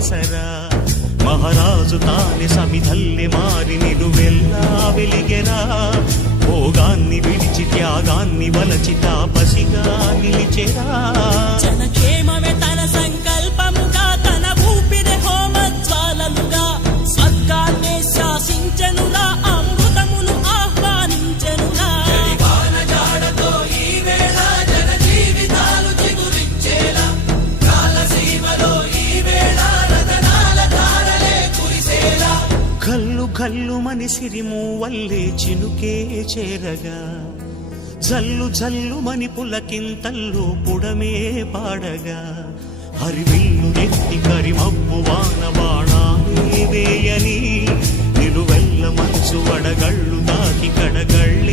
సరా మహారాజు తానే సమిధల్లె మారి నిలువెల్లా వెలిగెరా. భోగాన్ని విడిచి త్యాగాన్ని వలచి తాపసిగా నిలిచెరా. జనక్షేమమే తన సంకల్పముగా, తన ఊపిరి హోమజ్వాలలుగా స్వర్గాన్నే శాసించెనురా, అమృతమును ఆహ్వానించెనురా. కల్లు కల్లు మని సిరిము వల్లే చినుకే చేరగా, జల్లు జల్లు మని పులకింతల్లు పుడమే పాడగా, హరివిల్లు నెత్తి కరిమబ్బు వాన బాణాలే వేయని, నిలువెల్ల మంచు వడగళ్ళు దాకి కడగళ్ళ